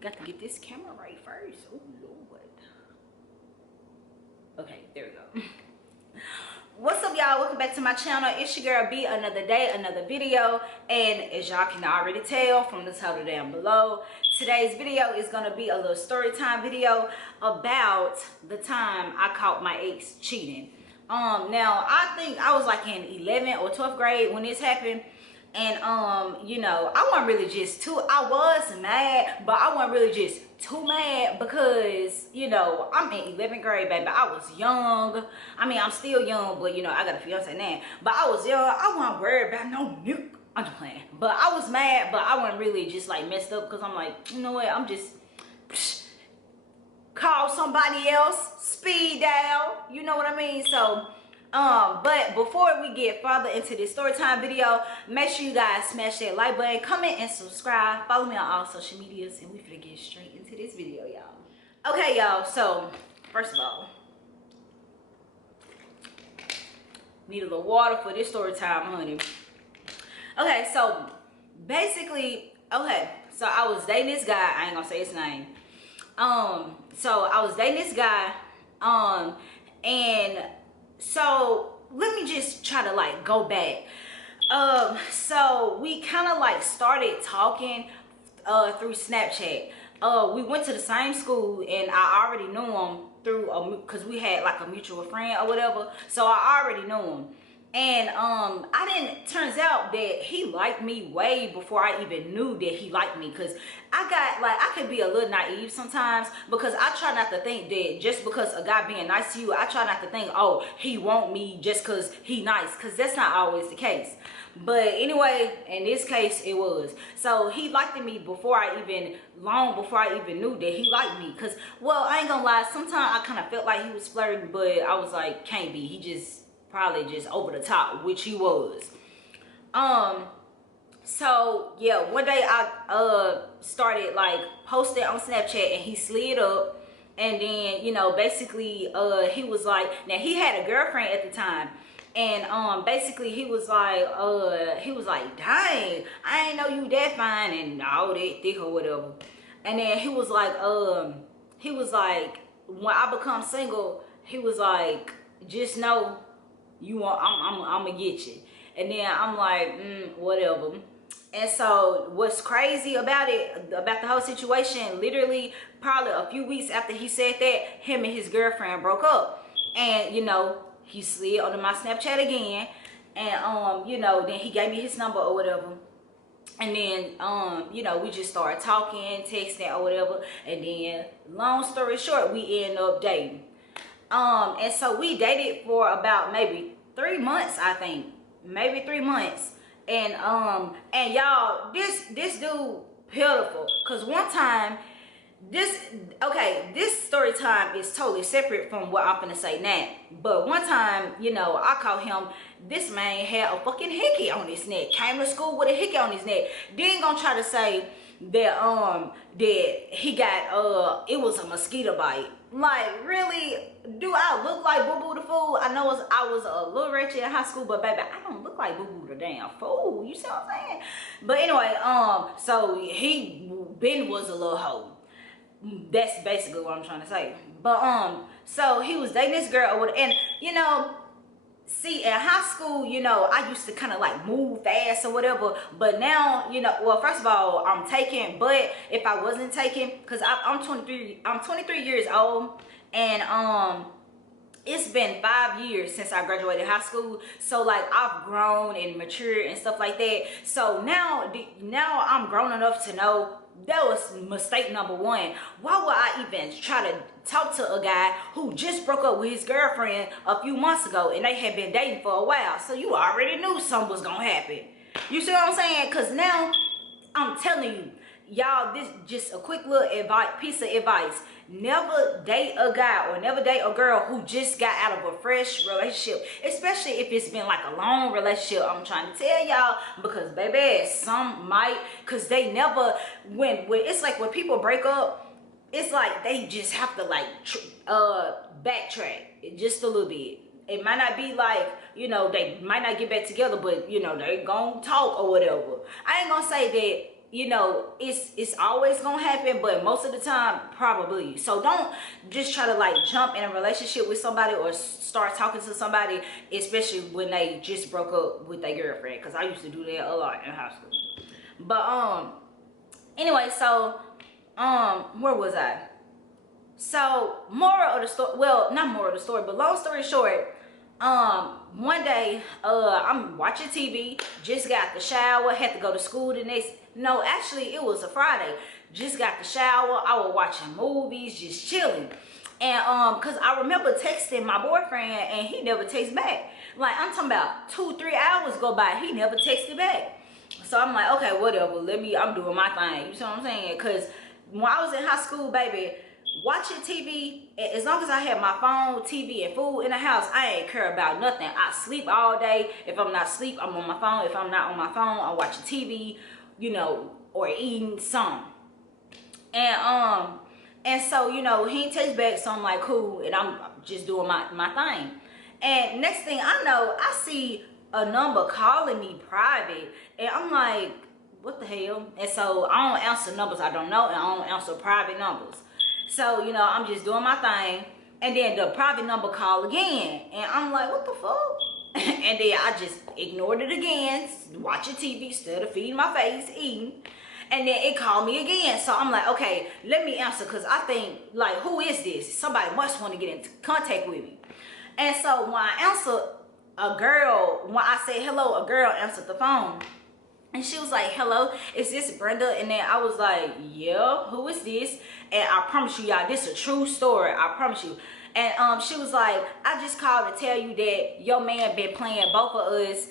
got to get this camera right first. Oh Lord. Okay, there we go. What's up, y'all? Welcome back to my channel. It's your girl B. Another day, another video. And as y'all can already tell from the title down below, today's video is gonna be a little story time video about the time I caught my ex cheating. Now I think I was like in 11th or 12th grade when this happened. And you know, I wasn't really just I was mad, but I wasn't really just too mad because, you know, I'm in 11th grade, baby. I was young. I mean, I'm still young, but you know, I got a fiance now. But I was young. I wasn't worried about no nuke. I'm just playing. But I was mad, but I wasn't really just like messed up because I'm like, you know what? I'm just call somebody else, speed down. You know what I mean? So but before we get further into this story time video, make sure you guys smash that like button, comment, and subscribe. Follow me on all social medias, and we finna get straight into this video, y'all. Okay, y'all, so first of all, need a little water for this story time, honey. Okay, so basically, okay, so I was dating this guy. I ain't gonna say his name. So I was dating this guy, and so let me just try to like go back. So we kind of like started talking through Snapchat. We went to the same school, and I already knew him through because we had like a mutual friend or whatever. So I already knew him. And turns out that he liked me way before I even knew that he liked me, because I could be a little naive sometimes, because I try not to think that just because a guy being nice to you, I try not to think, oh, he want me just because he nice, because that's not always the case. But anyway, in this case, it was. So he liked me long before I even knew that he liked me, because, well, I ain't gonna lie, sometimes I kind of felt like he was flirting, but I was like, can't be. He just probably just over the top, which he was. So yeah, one day I started like posting on Snapchat, and he slid up, and then, you know, basically he was like, now he had a girlfriend at the time, and basically he was like dang, I ain't know you that fine and all that thick or whatever. And then he was like when I become single, he was like, just know I'm gonna get you. And then I'm like, whatever. And so what's crazy about the whole situation, literally probably a few weeks after he said that, him and his girlfriend broke up. And, you know, he slid onto my Snapchat again, and you know, then he gave me his number or whatever. And then you know, we just started talking, texting or whatever. And then long story short, we ended up dating. And so we dated for about maybe 3 months, I think. Maybe 3 months. And y'all, this dude pitiful. Cause one time, this story time is totally separate from what I'm gonna say now. But one time, you know, I caught him, this man had a fucking hickey on his neck. Came to school with a hickey on his neck. Then gonna try to say that he got it was a mosquito bite. Like, really? Do I look like Boo Boo the fool? I know I was a little wretched in high school, but baby, I don't look like Boo Boo the damn fool. You see what I'm saying? But anyway, so Ben was a little hoe. That's basically what I'm trying to say. But so he was dating this girl or whatever, and you know, see, in high school, you know, I used to kind of like move fast or whatever. But now, you know, well, first of all, I'm taken. But if I wasn't taken, because I'm 23 years old, and it's been 5 years since I graduated high school. So like, I've grown and matured and stuff like that. So now I'm grown enough to know that was mistake number one. Why would I even try to talk to a guy who just broke up with his girlfriend a few months ago, and they had been dating for a while? So you already knew something was gonna happen. You see what I'm saying? Because now I'm telling you, y'all, this just a quick little piece of advice. Never date a guy or never date a girl who just got out of a fresh relationship, especially if it's been like a long relationship. I'm trying to tell y'all, because baby, some might, because they never, when it's like when people break up, it's like they just have to like backtrack just a little bit. It might not be like, you know, they might not get back together, but you know, they gonna talk or whatever. I ain't gonna say that you know, it's always gonna happen, but most of the time probably. So don't just try to like jump in a relationship with somebody or start talking to somebody, especially when they just broke up with their girlfriend, because I used to do that a lot in high school. But anyway, so where was I? So moral of the story, well, not moral of the story, but long story short, one day I'm watching TV, just got the shower, had to go to school the next, no, actually it was a Friday, just got the shower, I was watching movies, just chilling. And cause I remember texting my boyfriend and he never texts back. Like, I'm talking about 2-3 hours go by, he never texted back. So I'm like, okay, whatever, I'm doing my thing, you see what I'm saying? Cause when I was in high school, baby, watching TV, as long as I had my phone, TV, and food in the house, I ain't care about nothing. I sleep all day. If I'm not asleep, I'm on my phone. If I'm not on my phone, I'm watching TV, you know, or eating something. And so, you know, he ain't text back, so I'm like, cool, and I'm just doing my thing. And next thing I know, I see a number calling me private, and I'm like, what the hell? And so I don't answer numbers I don't know, and I don't answer private numbers. So, you know, I'm just doing my thing, and then the private number call again, and I'm like, what the fuck? And then I just ignored it again, watching TV instead of feeding my face, eating. And then it called me again. So I'm like, okay, let me answer, because I think, like, who is this? Somebody must want to get in contact with me. And so when I answered, when I said hello, a girl answered the phone. And she was like, hello, is this Brenda? And then I was like, yeah, who is this? And I promise you, y'all, this is a true story. I promise you. And she was like, I just called to tell you that your man been playing both of us.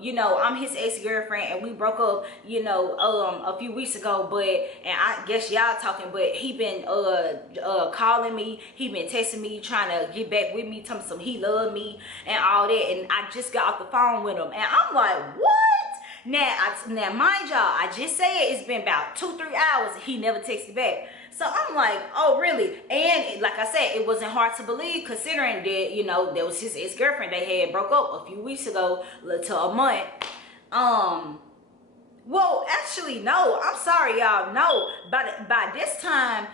You know, I'm his ex-girlfriend, and we broke up, you know, a few weeks ago, and I guess y'all talking, but he been calling me, he been texting me, trying to get back with me, telling me he loved me and all that, and I just got off the phone with him, and I'm like, what? Now mind y'all, I just said it's been about 2-3 hours, he never texted back. So I'm like, oh really? And like I said, it wasn't hard to believe, considering that, you know, that was his ex-girlfriend. They had broke up a few weeks ago to a month. Well, actually, no, I'm sorry, y'all. No, by this time,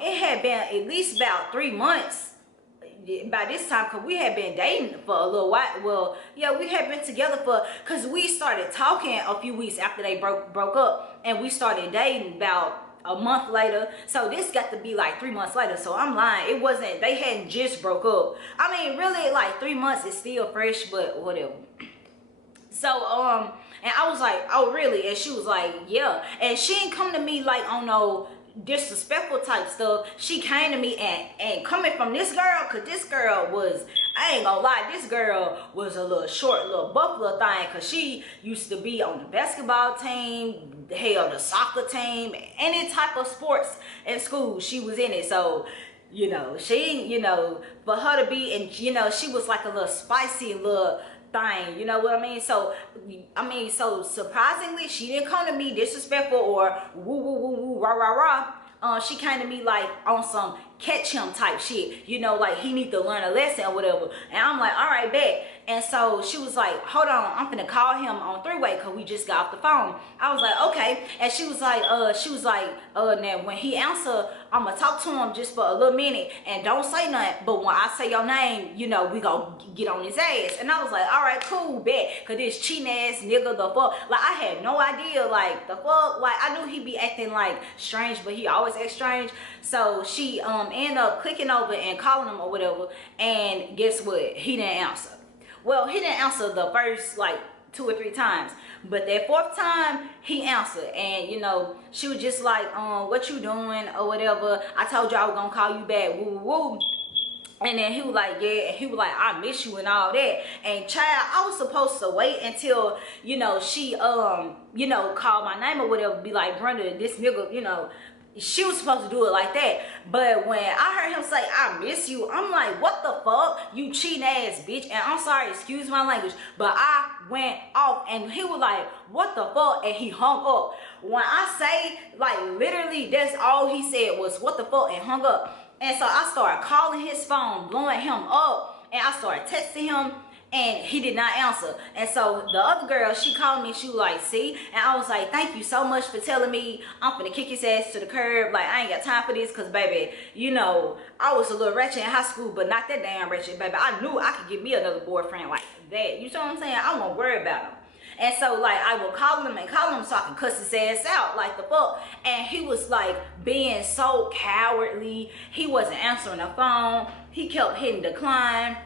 it had been at least about 3 months. By this time, because we had been dating for a little while. Well, yeah, we had been together because we started talking a few weeks after they broke up, and we started dating about a month later. So this got to be like 3 months later. So I'm lying, it wasn't, they hadn't just broke up. I mean, really, like 3 months is still fresh, but whatever. So and I was like, oh really? And she was like, yeah. And she didn't come to me like on no disrespectful type stuff. She came to me, and coming from this girl, because this girl was, I ain't gonna lie, this girl was a little short, little buff little thing, because she used to be on the basketball team, hell, the soccer team, any type of sports in school, she was in it. So, you know, she, you know, for her to be, and you know, she was like a little spicy little thing, you know what I mean? So so surprisingly, she didn't come to me disrespectful or woo woo woo woo rah rah rah. She came to me like on some catch him type shit, you know, like he need to learn a lesson or whatever. And I'm like, all right, bet. And so she was like, hold on, I'm finna call him on three-way, because we just got off the phone. I was like, okay. And she was like, now when he answer, I'm gonna talk to him just for a little minute and don't say nothing, but when I say your name, you know, we gonna get on his ass. And I was like, all right, cool, bet. Cause this cheating ass nigga, the fuck, like I had no idea, like the fuck, like I knew he be acting like strange, but he always act strange. So she ended up clicking over and calling him or whatever, and guess what? He didn't answer. Well, he didn't answer the first like 2 or 3 times, but that 4th time he answered. And you know, she was just like, what you doing or whatever, I told you I was gonna call you back, woo woo woo. And then he was like, yeah, and he was like, I miss you and all that. And child, I was supposed to wait until, you know, she you know, called my name or whatever, be like, Brenda, this nigga, you know, she was supposed to do it like that. But when I heard him say, I miss you, I'm like, what the fuck, you cheating ass bitch. And I'm sorry, excuse my language, but I went off. And he was like, what the fuck, and he hung up. When I say, like, literally, that's all he said was, what the fuck, and hung up. And so I started calling his phone, blowing him up, and I started texting him. and he did not answer. And so the other girl, she called me, she was like, see? And I was like, thank you so much for telling me. I'm finna kick his ass to the curb. Like, I ain't got time for this, because baby, you know, I was a little ratchet in high school, but not that damn ratchet, baby. I knew I could get me another boyfriend like that. You know what I'm saying? I won't worry about him. And so, like, I would call him so I can cuss his ass out, like the fuck. And he was, like, being so cowardly. He wasn't answering the phone. He kept hitting decline.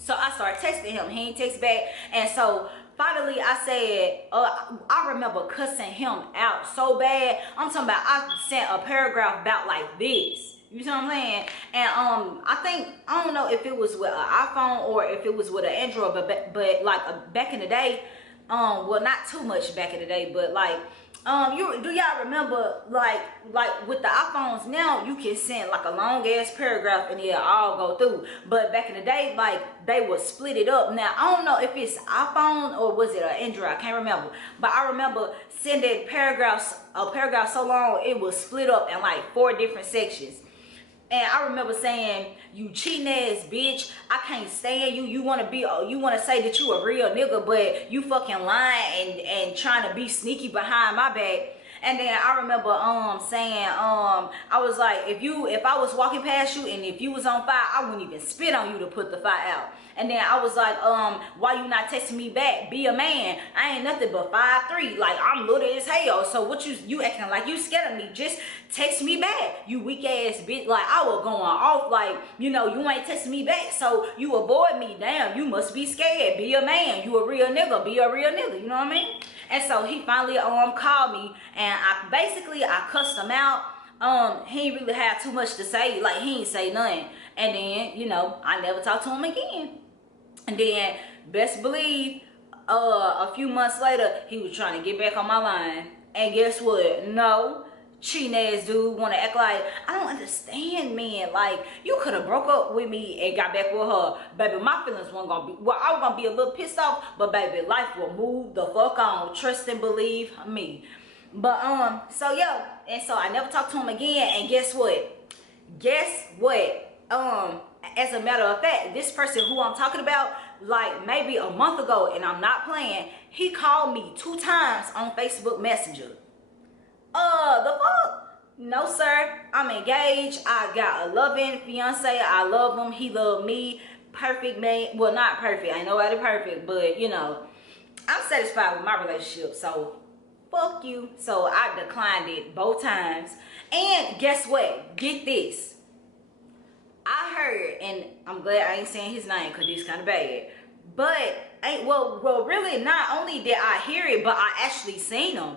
So I started texting him. He ain't text back. And so finally I said, I remember cussing him out so bad. I'm talking about, I sent a paragraph about like this. You see what I'm saying? And I don't know if it was with an iPhone or if it was with an Android, but like back in the day, well, not too much back in the day, but like, do y'all remember like with the iPhones now, you can send like a long ass paragraph and it'll all go through. But back in the day, like they would split it up. Now I don't know if it's iPhone or was it an Android, I can't remember. But I remember sending a paragraph so long it was split up in like 4 different sections. And I remember saying, you cheating ass bitch, I can't stand you. You wanna say that you a real nigga, but you fucking lying and trying to be sneaky behind my back. And then I remember saying, I was like, if I was walking past you and if you was on fire, I wouldn't even spit on you to put the fire out. And then I was like, why you not texting me back? Be a man. I ain't nothing but 5'3". Like, I'm little as hell. So what you acting like you scared of me? Just text me back, you weak ass bitch. Like, I was going off like, you know, you ain't texting me back, so you avoid me. Damn, you must be scared. Be a man. You a real nigga. Be a real nigga. You know what I mean? And so he finally called me, and I cussed him out. He ain't really had too much to say. Like, he ain't say nothing. And then, you know, I never talked to him again. And then, best believe, a few months later, he was trying to get back on my line. And guess what? No. Cheating ass dude want to act like, I don't understand, man. Like, you could have broke up with me and got back with her. Baby, my feelings weren't going to be, well, I was going to be a little pissed off, but baby, life will move the fuck on. Trust and believe me. But, so yeah, and so I never talked to him again. And guess what? As a matter of fact, this person who I'm talking about, like maybe a month ago, and I'm not playing, he called me 2 times on Facebook Messenger. The fuck? No, sir. I'm engaged. I got a loving fiance. I love him. He loved me. Perfect man. Well, not perfect. Ain't nobody perfect, but you know, I'm satisfied with my relationship. So, fuck you. So I declined it both times. And guess what? Get this. I heard, and I'm glad I ain't saying his name because he's kind of bad. But well, really, not only did I hear it, but I actually seen him.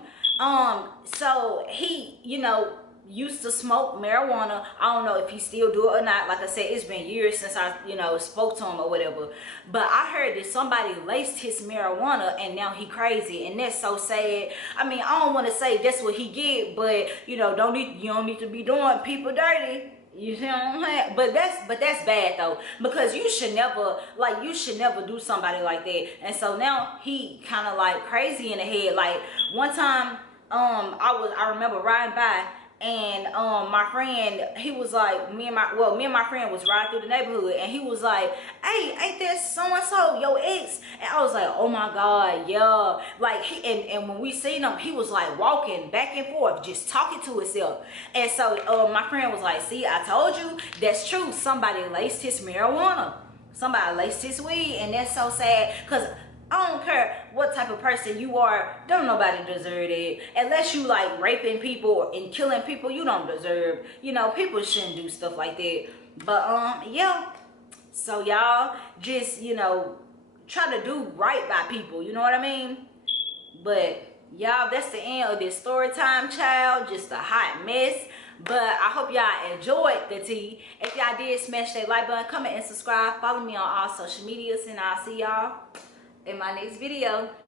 So he, you know, used to smoke marijuana. I don't know if he still do it or not. Like I said, it's been years since I, you know, spoke to him or whatever. But I heard that somebody laced his marijuana and now he crazy, and that's so sad. I mean, I don't want to say that's what he get, but you know, you don't need to be doing people dirty. You see what I'm saying? But that's bad though, because you should never do somebody like that. And so now he kind of like crazy in the head. Like one time, I remember riding by, and my friend, he was like, me and my friend was riding through the neighborhood, and he was like, hey, ain't that so and so your ex? And I was like, oh my god, yeah. Like and when we seen him, he was like walking back and forth, just talking to himself. And so my friend was like, see, I told you, that's true. Somebody laced his marijuana. Somebody laced his weed, and that's so sad, because I don't care what type of person you are, don't nobody deserve it. Unless you like raping people and killing people, you don't deserve, you know, people shouldn't do stuff like that. But yeah, so y'all just, you know, try to do right by people, you know what I mean? But y'all, that's the end of this story time, child. Just a hot mess. But I hope y'all enjoyed the tea. If y'all did, smash that like button, comment and subscribe. Follow me on all social medias, and I'll see y'all in my next video.